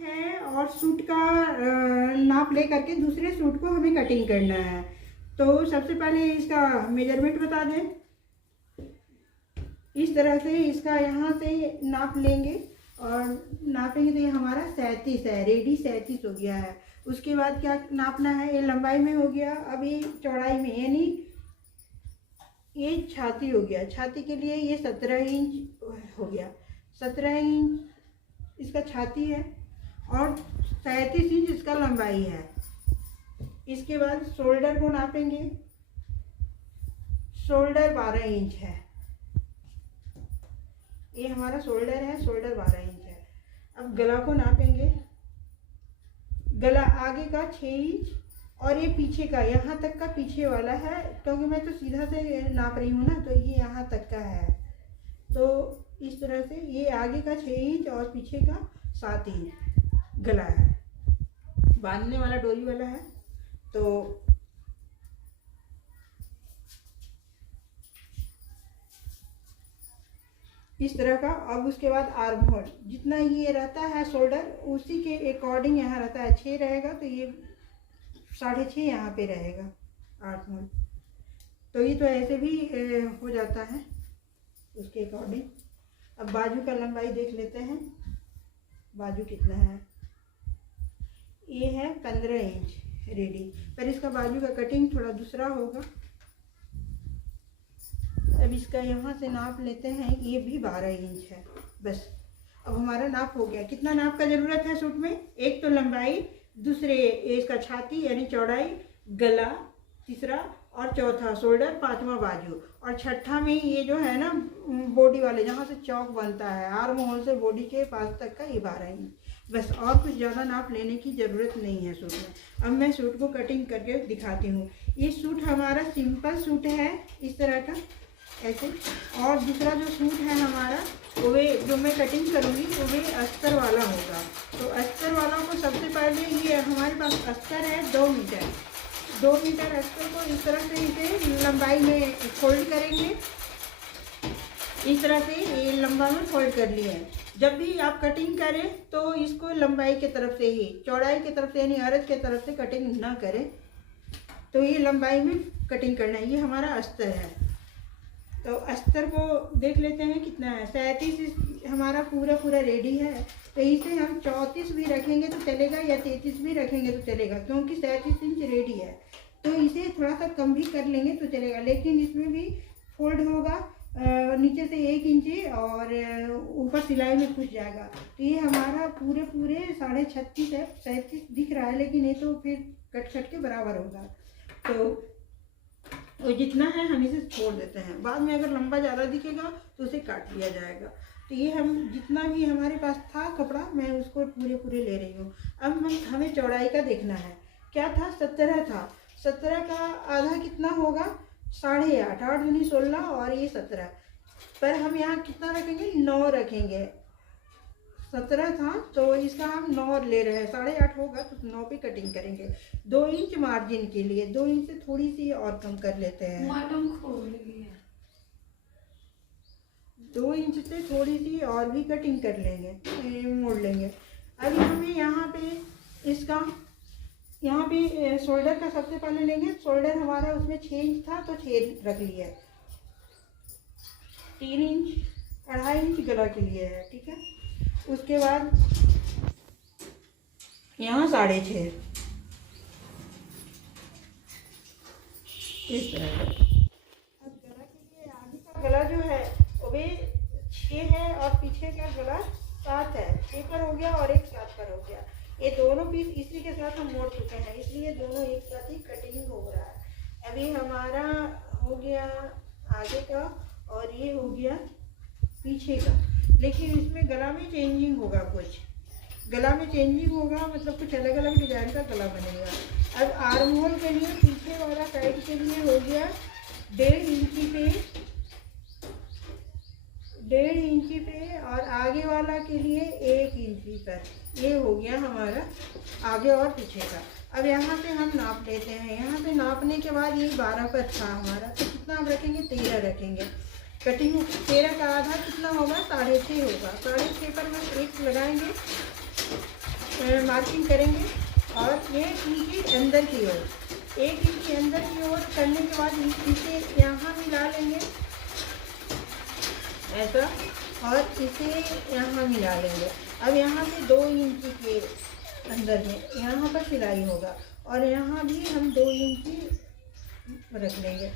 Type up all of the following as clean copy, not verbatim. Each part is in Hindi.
है और सूट का नाप ले करके दूसरे सूट को हमें कटिंग करना है। तो सबसे पहले इसका मेजरमेंट बता दें। इस तरह से इसका यहाँ से नाप लेंगे और नापेंगे तो ये हमारा 37 है, रेडी 37 हो गया है। उसके बाद क्या नापना है, ये लंबाई में हो गया। अब ये चौड़ाई में, यानी ये छाती हो गया, छाती के लिए ये 17 इंच हो गया। 17 इंच इसका छाती है और 37 इंच इसका लंबाई है। इसके बाद शोल्डर को नापेंगे। शोल्डर 12 इंच है, ये हमारा शोल्डर है, शोल्डर 12 इंच है। अब गला को नापेंगे। गला आगे का 6 इंच और ये पीछे का, यहाँ तक का पीछे वाला है, क्योंकि मैं तो सीधा से नाप रही हूँ ना, तो ये यहाँ तक का है। तो इस तरह से ये आगे का 6 इंच और पीछे का 7 इंच गला है। बांधने वाला डोरी वाला है। तो इस तरह का। अब उसके बाद आर्म होल, जितना ये रहता है शोल्डर, उसी के अकॉर्डिंग यहाँ रहता है। 6 रहेगा तो ये 6.5 यहाँ पे रहेगा आर्म होल। तो ये तो ऐसे भी हो जाता है उसके अकॉर्डिंग। अब बाजू का लंबाई देख लेते हैं, बाजू कितना है। ये है 15 इंच रेडी, पर इसका बाजू का कटिंग थोड़ा दूसरा होगा। अब इसका यहाँ से नाप लेते हैं, ये भी 12 इंच है बस। अब हमारा नाप हो गया। कितना नाप का ज़रूरत है सूट में, एक तो लंबाई, दूसरे इसका छाती यानी चौड़ाई, गला तीसरा, और चौथा शोल्डर, पांचवा बाजू, और छठा में ये जो है ना बॉडी वाले, जहाँ से चौक बनता है आर्म होल से बॉडी के पास तक का, ये 12 इंच बस। और कुछ ज़्यादा नाप लेने की ज़रूरत नहीं है सूट में। अब मैं सूट को कटिंग करके दिखाती हूँ। ये सूट हमारा सिंपल सूट है इस तरह का, ऐसे। और दूसरा जो सूट है हमारा, वो जो मैं कटिंग करूँगी वो भी अस्तर वाला होगा। तो अस्तर वाला को सबसे पहले, ये हमारे पास अस्तर है 2 मीटर। 2 मीटर अस्तर को इस तरह से इसे लंबाई में फोल्ड करेंगे। इस तरह से ये लंबा में फोल्ड कर लिए हैं। जब भी आप कटिंग करें तो इसको लंबाई की तरफ से ही, चौड़ाई की तरफ से यानी अर्ज की तरफ से कटिंग ना करें। तो ये लंबाई में कटिंग करना है। ये हमारा अस्तर है। तो अस्तर को देख लेते हैं कितना है। 37 हमारा पूरा रेडी है। तो इसे हम 34 भी रखेंगे तो चलेगा, या 33 भी रखेंगे तो चलेगा, क्योंकि 37 इंच रेडी है। तो इसे थोड़ा सा कम भी कर लेंगे तो चलेगा, लेकिन इसमें भी फोल्ड होगा नीचे से 1 इंच और ऊपर सिलाई में घुस जाएगा। तो ये हमारा पूरे 36.5 है। 37 दिख रहा है, लेकिन ये तो फिर कट के बराबर होगा। तो जितना है हम इसे छोड़ देते हैं। बाद में अगर लंबा ज़्यादा दिखेगा तो उसे काट लिया जाएगा। तो ये हम जितना भी हमारे पास था कपड़ा, मैं उसको पूरे ले रही हूँ। अब हमें चौड़ाई का देखना है। क्या था, 17 था। 17 का आधा कितना होगा, 8.5। 8 दूनी 16 और ये 17, पर हम यहाँ कितना रखेंगे, 9 रखेंगे। 17 था तो इसका हम 9 ले रहे हैं। 8.5 होगा तो 9 पे कटिंग करेंगे। 2 इंच मार्जिन के लिए, 2 इंच से थोड़ी सी और कम कर लेते हैं। 2 इंच से थोड़ी सी और भी कटिंग कर लेंगे, मोड़ लेंगे। अभी हमें यहाँ पे इसका, यहाँ पे शोल्डर का सबसे पहले लेंगे। शोल्डर हमारा उसमें 6 इंच था तो 6 रख लिया। 3 इंच, 2.5 इंच गला के लिए है, ठीक है। उसके बाद यहाँ 6.5 इस तरह का। अब गला के लिए, आगे का गला जो है वो भी 6 है और पीछे का गला 7 है। 6 पर हो गया और एक 7 पर हो गया। ये दोनों पीस इसी के साथ हम मोड़ चुके हैं, इसलिए दोनों एक साथ ही कटिंग हो रहा है। अभी हमारा हो गया आगे का और ये हो गया पीछे का, लेकिन इसमें गला में चेंजिंग होगा। कुछ गला में चेंजिंग होगा, मतलब कुछ अलग अलग डिजाइन का गला बनेगा। अब आर्म होल के लिए पीछे वाला साइड के लिए हो गया 1.5 इंची पे, 1.5 इंची पे, और आगे वाला के लिए 1 इंची पर। ये हो गया हमारा आगे और पीछे का। अब यहाँ से हम नाप लेते हैं। यहाँ से नापने के बाद ये 12 पर था हमारा, तो कितना हम रखेंगे, 13 रखेंगे। कटिंग 13 का आधा कितना होगा, 6.5 होगा। 6.5 पर हम 1 लगाएंगे। मार्किंग करेंगे और 1 इंच अंदर की ओर, 1 इंच अंदर की ओर करने के बाद इसे यहाँ मिला लेंगे ऐसा, और इसे यहाँ मिला लेंगे। अब यहाँ पे 2 इंच के अंदर में यहाँ पर सिलाई होगा और यहाँ भी हम 2 इंच रख लेंगे।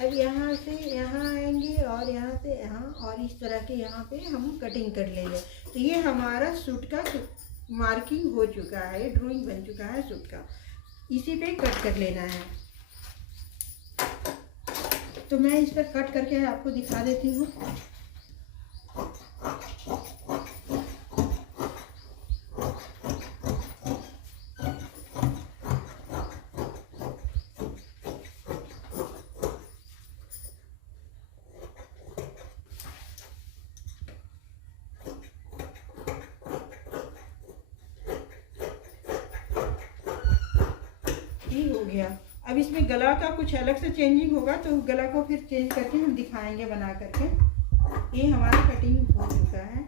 अब यहाँ से यहाँ आएंगे और यहाँ से यहाँ, और इस तरह के यहाँ पे हम कटिंग कर लेंगे। तो ये हमारा सूट का मार्किंग हो चुका है, ड्राइंग बन चुका है सूट का। इसी पे कट कर लेना है। तो मैं इस पर कट करके आपको दिखा देती हूँ। ये हो गया। अब इसमें गला का कुछ अलग से चेंजिंग होगा, तो गला को फिर चेंज करके हम दिखाएंगे बना करके। ये हमारा कटिंग हो चुका है।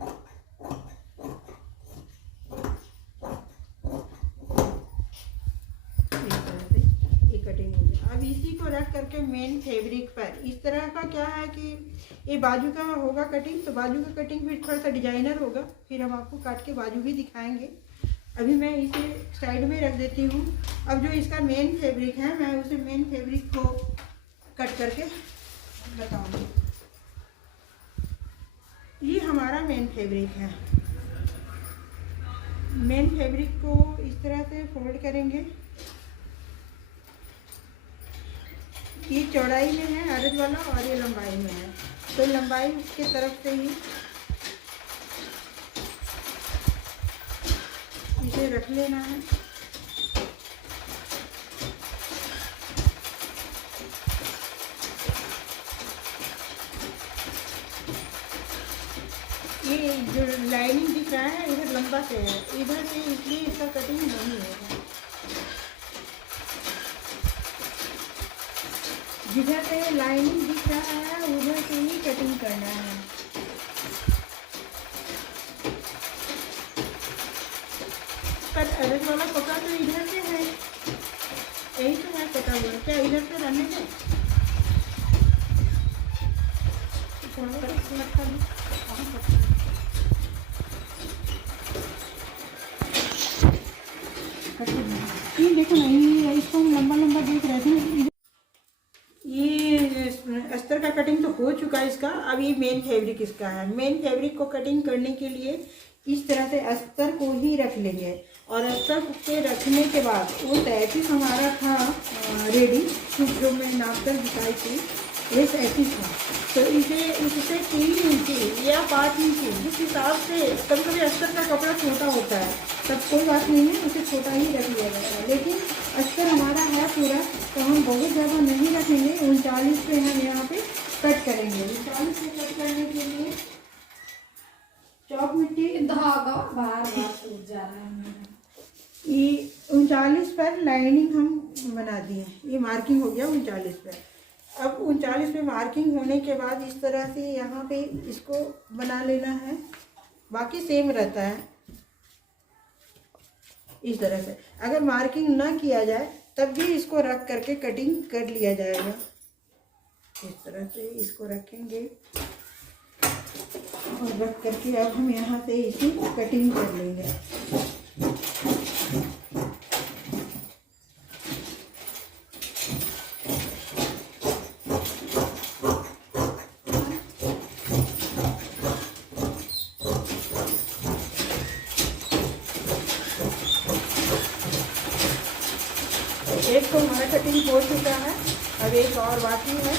इस तरह से ये कटिंग हो गया। अब इसी को रख करके मेन फैब्रिक पर इस तरह का क्या है कि ये बाजू का होगा कटिंग, तो बाजू का कटिंग फिर थोड़ा सा डिजाइनर होगा, फिर हम आपको काट के बाजू भी दिखाएंगे। अभी मैं इसे साइड में रख देती हूँ। अब जो इसका मेन फैब्रिक है, मैं उसे मेन फैब्रिक को कट करके बताऊँगी। ये हमारा मेन फैब्रिक है। मेन फैब्रिक को इस तरह से फोल्ड करेंगे। ये चौड़ाई में है अर्ध वाला और ये लंबाई में है, तो लंबाई के तरफ से ही इसे रख लेना है। ये जो लाइनिंग दिख रहा है इधर लंबा से है, इधर से इसलिए इसका कटिंग नहीं होगा। जिधर से लाइनिंग दिख रहा है उधर से ही कटिंग करना है। पर अरज वाला कपड़ा तो इधर से है, यही तो है कटा हुआ, क्या इधर से रहने में ये देखो ना, ये इसको हम लंबा लंबा देख रहे थे। ये अस्तर का कटिंग तो हो चुका है इसका। अब ये मेन फैब्रिक इसका है। मेन फैब्रिक को कटिंग करने के लिए इस तरह से अस्तर को ही रख लेंगे, और अस्तर के रखने के बाद वो 33 हमारा था रेडी सूट, जो मैं नाप कर दिखाई थी, ये 33 था। तो इसे इससे 3 इंच या 5 इंच जिस हिसाब से, कभी कभी अस्तर का कपड़ा छोटा होता है, तब कोई बात नहीं है, उसे छोटा ही रख लिया जाता है। लेकिन अस्तर हमारा है पूरा, तो हम बहुत ज़्यादा नहीं रखेंगे। 39 पे हम यहाँ पे कट करेंगे। 39 पे कट करने के लिए चौक मिट्टी धागा बार टूट जा रहा है। ये 39 पर लाइनिंग हम बना दिए, ये मार्किंग हो गया 39 पर। अब 39 पे मार्किंग होने के बाद इस तरह से यहाँ पे इसको बना लेना है, बाकी सेम रहता है इस तरह से। अगर मार्किंग ना किया जाए तब भी इसको रख करके कटिंग कर लिया जाएगा। इस तरह से इसको रखेंगे और रख करके अब हम यहाँ से इसी कटिंग कर लेंगे। एक तो हमारा कटिंग हो चुका है, अब एक और बाकी है,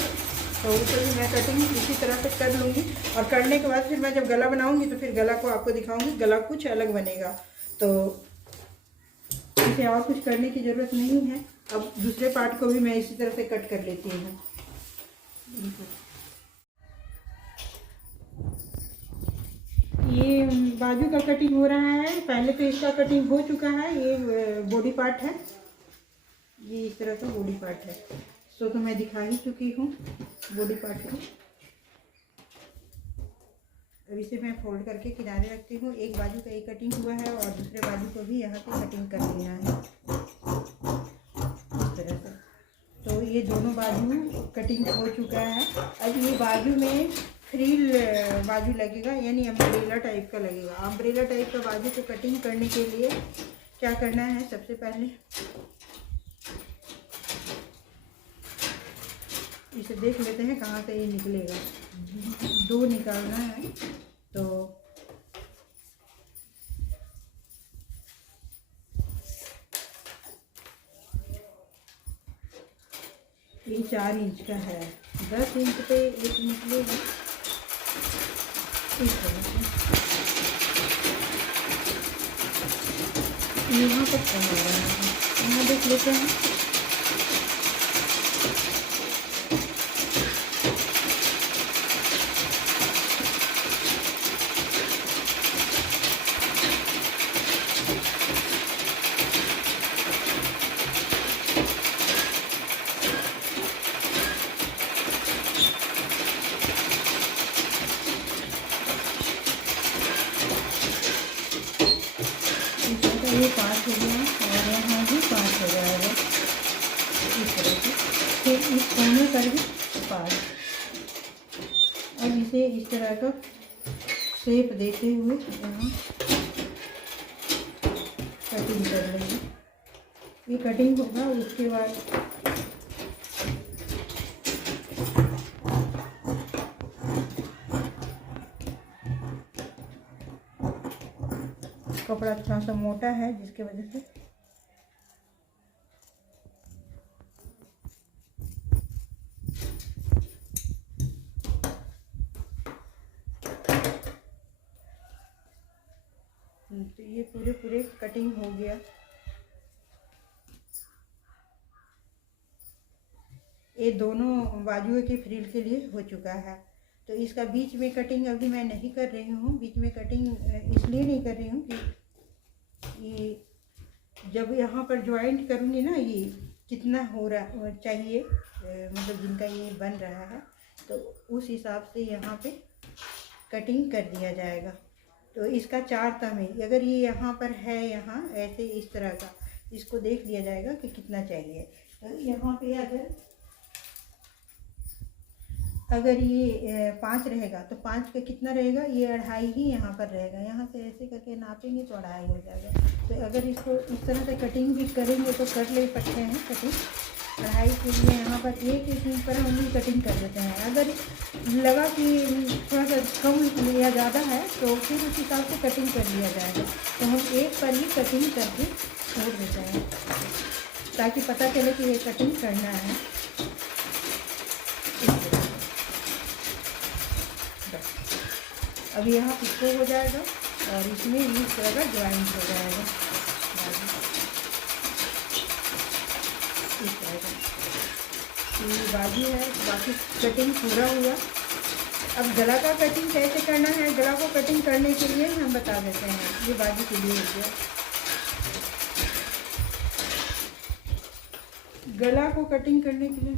तो उसे भी मैं कटिंग इसी तरह से कर लूँगी। और करने के बाद फिर मैं जब गला बनाऊँगी तो फिर गला को आपको दिखाऊँगी, गला कुछ अलग बनेगा। तो इसे और कुछ करने की ज़रूरत नहीं है। अब दूसरे पार्ट को भी मैं इसी तरह से कट कर लेती हूँ। ये बाजू का कटिंग हो रहा है। पहले तो इसका कटिंग हो चुका है, ये बॉडी पार्ट है, ये इस तरह का बॉडी पार्ट है। तो मैं दिखा ही चुकी हूँ बॉडी पार्ट को। अब इसे मैं फोल्ड करके किनारे रखती हूँ। एक बाजू का एक कटिंग हुआ है और दूसरे बाजू को भी यहाँ पे कटिंग कर लेना है इस तरह से। तो ये दोनों बाजू कटिंग हो चुका है। अब ये बाजू में फ्रिल बाजू लगेगा, यानी अम्ब्रेला टाइप का लगेगा। अम्ब्रेला टाइप का बाजू को कटिंग करने के लिए क्या करना है, सबसे पहले इसे देख लेते हैं कहाँ से ये निकलेगा। दो निकालना है, तो ये 4 इंच का है, 10 इंच पे एक निकलेगा इस तरह से। यहाँ पर कहाँ रहा है, यहाँ देख लेते हैं। ये 5 हो गया और यहाँ भी 5 हो जाएगा इस तरह से। फिर इस कोने पर भी 5। अब इसे इस तरह का शेप देते हुए यहाँ कटिंग कर लेंगे। ये कटिंग होगा, उसके बाद कपड़ा थोड़ा सा मोटा है जिसके वजह से तो ये पूरे कटिंग हो गया। ये दोनों बाजुओं के फ्रिल के लिए हो चुका है। तो इसका बीच में कटिंग अभी मैं नहीं कर रही हूँ। बीच में कटिंग इसलिए नहीं कर रही हूँ कि ये जब यहाँ पर ज्वाइंट करूँगी ना, ये कितना हो रहा चाहिए, मतलब जिनका ये बन रहा है, तो उस हिसाब से यहाँ पे कटिंग कर दिया जाएगा। तो इसका 4 तह अगर ये यहाँ पर है, यहाँ ऐसे इस तरह का, इसको देख लिया जाएगा कि कितना चाहिए। तो यहाँ पे अगर ये 5 रहेगा तो 5 का कितना रहेगा, ये 2.5 ही यहाँ पर रहेगा। यहाँ से ऐसे करके नापेंगे तो 2.5 हो जाएगा। तो अगर इसको इस तरह से कटिंग भी करेंगे तो कर ले सकते हैं कटिंग। 2.5 के लिए यहाँ पर 1 इंच पर हम भी कटिंग कर देते हैं। अगर लगा कि थोड़ा सा कम या ज़्यादा है तो फिर उस हिसाब से कटिंग कर लिया जाएगा। तो हम 1 पर ही कटिंग करके छोड़ देते हैं ताकि पता चले कि ये कटिंग करना है। अब यहाँ पिको हो जाएगा और इसमें इस तरह का ज्वाइंट हो जाएगा इस तरह का। ये बाजू है, बाकी कटिंग पूरा हुआ। अब गला का कटिंग कैसे करना है, गला को कटिंग करने के लिए हम बता देते हैं। ये बाजू के लिए हो गया। गला को कटिंग करने के लिए